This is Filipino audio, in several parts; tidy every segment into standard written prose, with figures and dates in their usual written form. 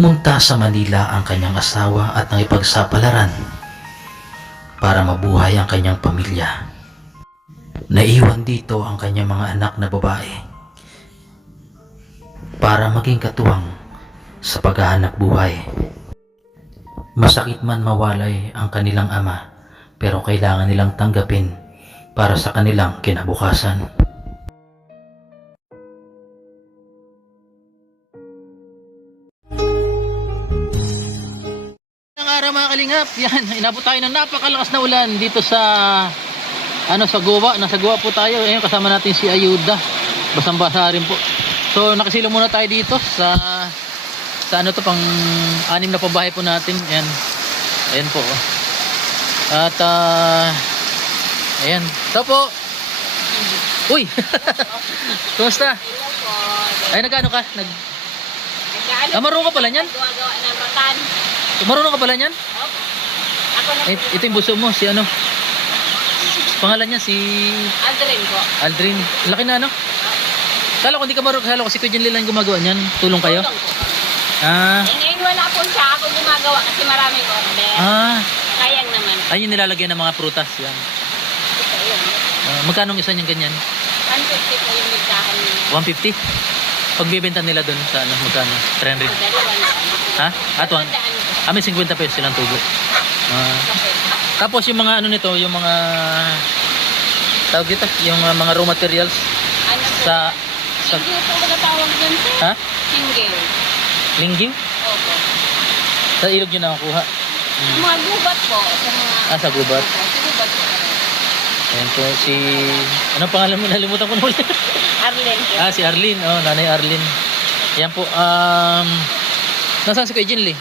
Pumunta sa Manila ang kanyang asawa at nakipagsapalaran para mabuhay ang kanyang pamilya. Naiwan dito ang kanyang mga anak na babae para maging katuwang sa paghahanap buhay. Masakit man mawalay ang kanilang ama, pero kailangan nilang tanggapin para sa kanilang kinabukasan. Araw mga kalingap, yan, inabot tayo ng napakalakas na ulan dito sa sa Goa. Nasa Goa po tayo. Ayun, kasama natin si Ayuda. Basang-basa rin po. So nakasilong muna tayo dito sa pang anim na pabahay po natin. Ayan. Ayan po. At ayan. Ito po. Uy. Kumusta? Ay, nagano ka? Marunong ka pala niyan? Gawa ng matan. Marunong ka pala niyan? Ako na. Ito yung buso mo, si ano? Pangalan niya si Aldrin po. Aldrin. Laki na ano? Kala ko hindi ka marunong, kala ko si Kuya Jen lang gumagawa niyan. Tulong kayo? Tulong po. Ah. Ngayon wala po siya. Ako gumagawa kasi maraming order. Sayang naman. Ayun yung nilalagyan ng mga prutas yan. Ito yun. Magkano ang isa niyang ganyan? 150 po yung nagkakan niya. 150? Pagbibenta nila doon sa ano, magkano? 300? Dalawa na. Ha? At one? Daan po. May 50 pesos silang tubo. Tapos yung mga ano nito, yung mga tawag dito, yung mga raw materials Ano po? sa Singgil po ba tawag dyan, sir? ha? Singgil. Lingging? Opo. Sa ilog yun nakakuha. Yung mga gubat po. Sa mga... Sa gubat. Sa gubat po. Ayan po si... Anong pangalan mo? Nalimutan ko na ulit. Arlen po. Si Arlene. Oh, Nanay Arlene. Ayan po. Nasaan si Kuya Jen Lee?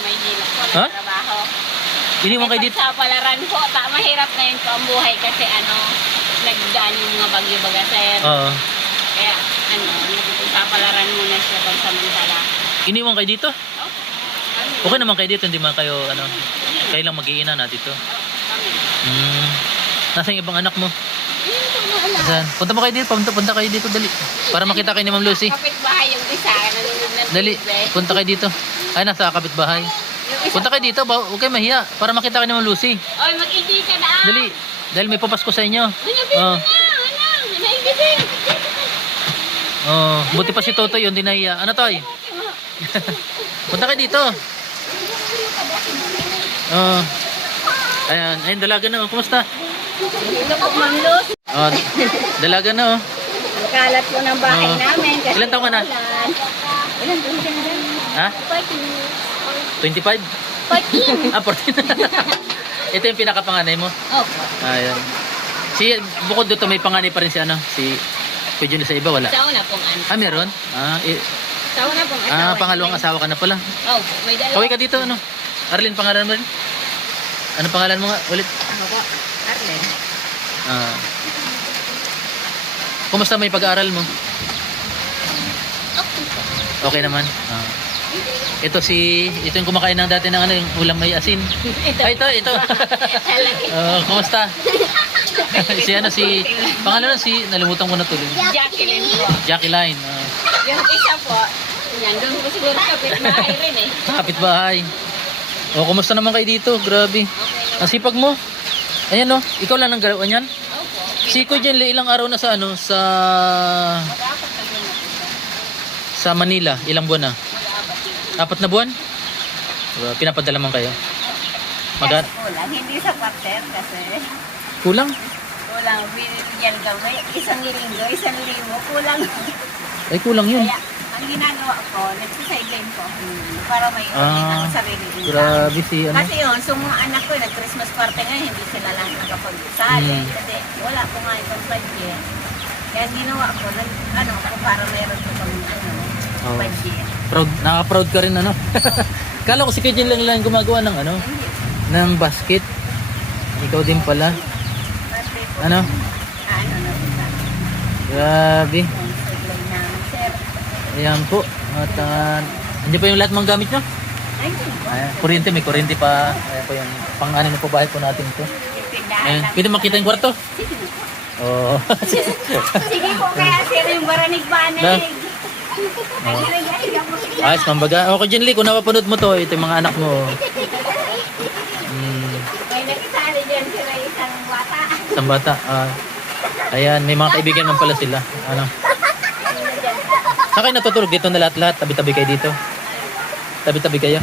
Maynila po. Ha? Trabaho. Iniwan kayo dito? Sa palaran po. Mahirap na yun po ang buhay kasi nagdaan yung mga bagyo-baga, sir. Oo. Kaya sa palaran muna siya pagsamantala. Iniwan kayo dito? Opo. Okay naman kayo dito, hindi man kayo kayo lang mag-iina na dito. Kami. Nasaan yung ibang anak mo? Hindi ko na Nasaan? Punta mo kayo dito, punta kayo dito dali. Para makita kayo ni Ma'am Lucy. Kapitbahay yung isa, nanonood ng Dali, TV. punta kayo dito. Ay, nasa kapitbahay. Yung isa Punta kayo dito, huwag kayo mahiya. Para makita kayo ni Ma'am Lucy. Oy, mag-ibig ka na. Dali, dahil may papasko sa inyo. Ano, naibigin. Buti pa si Totoy yun, di nahiya. Ano Toy? Punta kayo dito. Ayan, ayun, dalaga na. Kumusta? Ito po, Ma'am Luz. Dalaga na. Ang kalat po ng bahay namin. Kasi Ilan taon ka na? Ilan taon ka na? Ha? 25? 14. 14. Ito yung pinakapanganay mo? Opo. Ayan. Bukod dito may panganay pa rin si si Kuya Jen sa iba, wala? Sa una pong Meron? Sa una pong asawa. Pangalawang asawa ka na pala. Opo, may dalawa. Kaway ka dito, Arlene, pangalan mo rin? Ano pangalan mo nga ulit? Ano po? Arlen. Kumusta may pag-aaral mo? Okay po. Okay naman. Ito yung kumakain ng dati ng yung ulam may asin. Ito. Kumusta? si pangalan nalimutan ko na tuloy. Jacqueline po. Jacqueline. Yung isa po, yan, doon po siguro kapitbahay rin eh. Kapitbahay. Kumusta naman kayo dito? Grabe. Okay. Ang sipag mo. Ayan ikaw lang ang galawan yan? Opo. Si Kuya Jen, ilang araw na sa Mag-aapat na yun. sa Manila, ilang buwan na? Mag-aapat yun. 4 na buwan? Pinapadala man kayo? Yes, kulang. Hindi sa quarter kasi. Kulang? Kulang. Binibigyan kami. Isang linggo. Kulang. Ay, kulang yun. Kaya, ang ginagawa ko, nagsisideline ko. Para may ako sarili din. Grabe si Kasi yun, so mga anak ko, nag-Christmas party ngayon, hindi sila lang nakapag-sali. Kasi wala ko nga itong budget. Kaya ginawa ko, para meron ko kami budget. Naka-proud ka rin Kala ko si Kuya Jen lang gumagawa ng ng basket. Ikaw din pala. Ano? Grabe. Sideline namin, sir. Ayan po. At andiyan pa yung lahat mga gamit nyo? Ayan, kuryente, may kuryente pa. Ayan po yung pang-anin na po bahay po natin ito. Ayan, pwede makita yung kwarto? Sige po. Oo. Sige po, kaya sir yung baranig-banig. Oh. Ayos, mambaga. Okay, Jenly, kung napapanood mo to, ito yung mga anak mo. May nakisali dyan sila isang bata. Isang bata. Ayan, may mga kaibigan man pala sila. Ano? Sa kayo natutulog dito na lahat-lahat? Tabi-tabi kayo dito? Tabi-tabi kayo?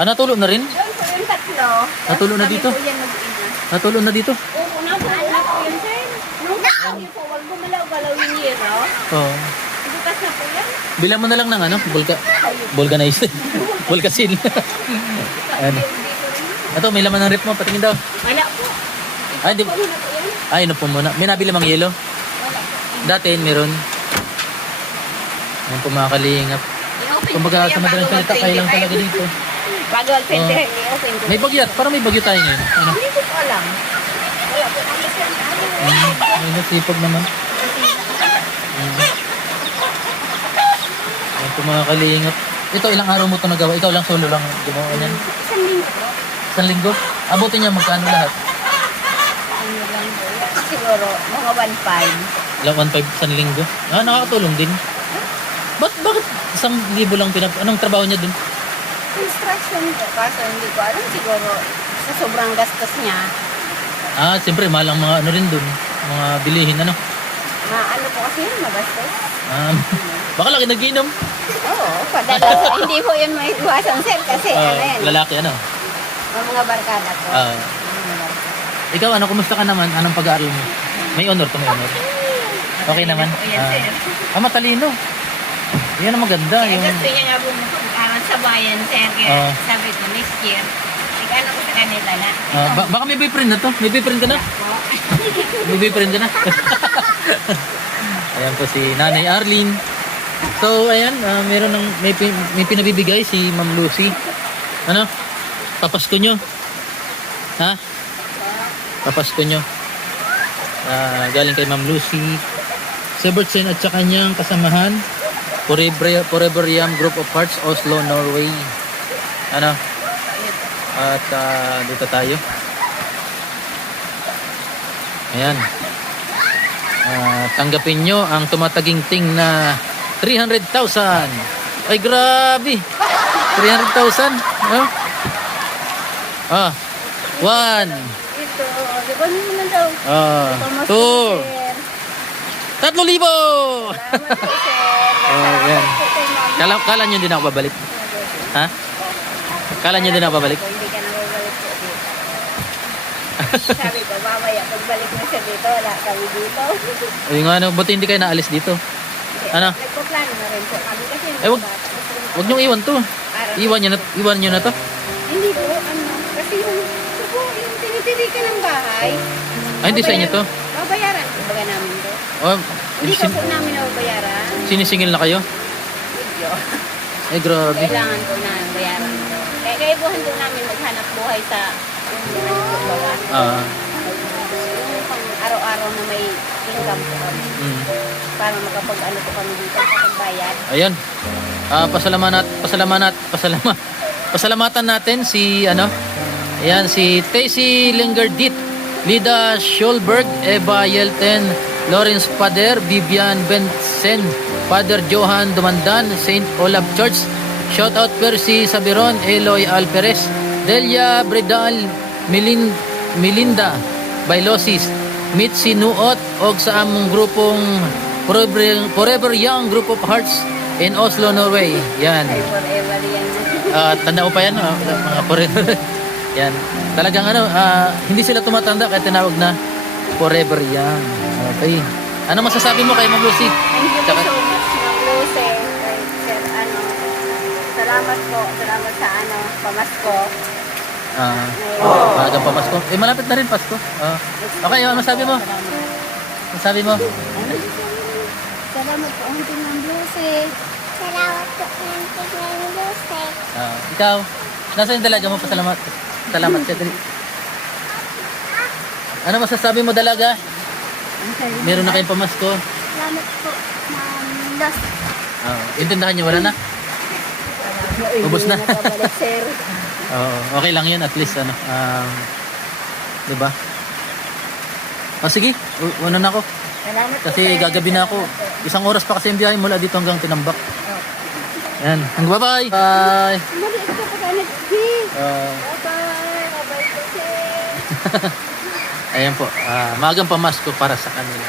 Natulog na rin? Doon po yung tatlo. Natulog na dito? Kami po yan mag-ina. Natulog na dito? Oo, napulala po yun, sir. Nung yun po, wag gumalaw-galaw yung yero. Oo. Bukas na po yan. Bilang mo na lang ng ano? Vulcanize. Vulcasil. Ano? Ito, may laman ng rip mo. Patingin daw. Wala po. Ay, di, Ano na po yan? ay, ano po muna. May nabili mang yelo? Wala po. Dati, meron. Yan po mga kalingap. I-open Kung ko baga yan sa madalang bago salita, kayo lang 25. talaga dito. Bago al 20, i-open ko. May bagyat. Parang may bagyo tayo ngayon. Ano? Hindi ko po alam. Wala po kami sir. Ay, nasipag naman. Yan po mga kalingap. Ito, ilang araw mo ito nagawa? Ikaw lang solo lang gumawa niyan? Isang linggo po. Isang linggo? Abutin niya magkano lahat? Ano lang po. Siguro, mga 1.5. Ilang 1.5 isang linggo? Nakakatulong din. Bakit isang libo lang Anong trabaho niya dun? Construction po. Kaso hindi ko alam. Siguro, sa sobrang gastos niya, Siyempre, mahal ang mga ano rin dun. Mga bilihin, ano? ano po kasi yun, magastos. Baka laki nag-inom. Oo, padala. Hindi po yun may iwasan sir kasi ano yan. Lalaki, ano? Ang mga barkada ko. Ikaw, ano, kumusta ka naman? Anong pag-aaral mo? May honor to, may honor. Okay naman? Yan sir. Matalino. Yan ang maganda. Kaya Yung, gusto niya nga po mag-aral sa bayan sir. Kaya sabi ko next year, ano ko sa kanila na. baka may boyfriend na to. May boyfriend ka na? May boyfriend ka na? Ayan po si Nanay Arlene. So, ayan, may pinabibigay si Ma'am Lucy. Ano? Papasko nyo. Ha? Papasko nyo. Galing kay Ma'am Lucy. Sebertsen at sa kanyang kasamahan. Forever Yam Group of Hearts, Oslo, Norway. Ano? At dito tayo. Ayan. Tanggapin nyo ang tumataginting na 300,000. Ay, grabe. 300,000. Ano? 1. Ito, di ba nyo na daw? 2. 3,000. Salamat po sir. Ayan. Kala nyo din ako babalik? Ha? Kala nyo din ako babalik? Hindi ka na babalik po dito. Sabi ko, mamaya pagbalik mo siya dito, wala kami dito. Ayun nga, ano, buti hindi kayo naalis dito. Ano? Nagpaplano na rin po kami kasi Wag nyo iwan to. Iwan nyo na to. Hindi po, kasi yung tinitirikan ng bahay. Hindi sa inyo to. Babayaran po baga namin to. Hindi pa po namin nababayaran. Sinisingil na kayo? Video. Ay, grabe. Kailangan po na bayaran to. Kaya kaibuhan po namin maghanap buhay sa yung pang araw-araw na may income po kami. Para makapag-ano po kami dito sa pagbayad. Ayan. Pasalamatan natin si ayan, si Tacy Lingardit, Lida Schulberg, Eva Yelten, Lawrence Pader, Vivian Benson, Father Johan Dumandan, Saint Olaf Church. Shout out Percy Sabiron, Eloy Alperes, Delia Bredal, Melinda Bailosis, Mitzi Nuot, og sa among grupong Forever Young Group of Hearts in Oslo, Norway. Yan. Ay, forever yan. Tanda ko pa yan, mga forever. Yan. Talagang hindi sila tumatanda kaya tinawag na Forever Young. Okay. Ano masasabi mo kay Ma'am Lucy? Thank you so much, Ma'am Lucy. Sir, salamat po. Salamat sa pamasko. Maagang pamasko. Malapit na rin Pasko. Okay, masabi mo? Masabi mo? Salamat po, Auntie Ma'am Lucy. Salamat po, Auntie Ma'am Lucy. Ikaw, nasa yung dalaga mo? Pasalamat. Salamat ka dali. Ano masasabi mo dalaga? Meron na kayong pamasko? Salamat po, Ma'am Lucy. Intindahan niyo, wala na? Ubus na. Nakabalik, sir. Okay lang yun, at least diba? Sige, una na ako. Salamat po, Kasi sir. gagabi na ako. Isang oras pa kasi yung biyahe mula dito hanggang Tinambak. Yan. Bye-bye. Bye. Maliit ka pa nag-ski. Ah, Bye-bye. Bye-bye, Jose. ayan po. Magang pamasko para sa kanila.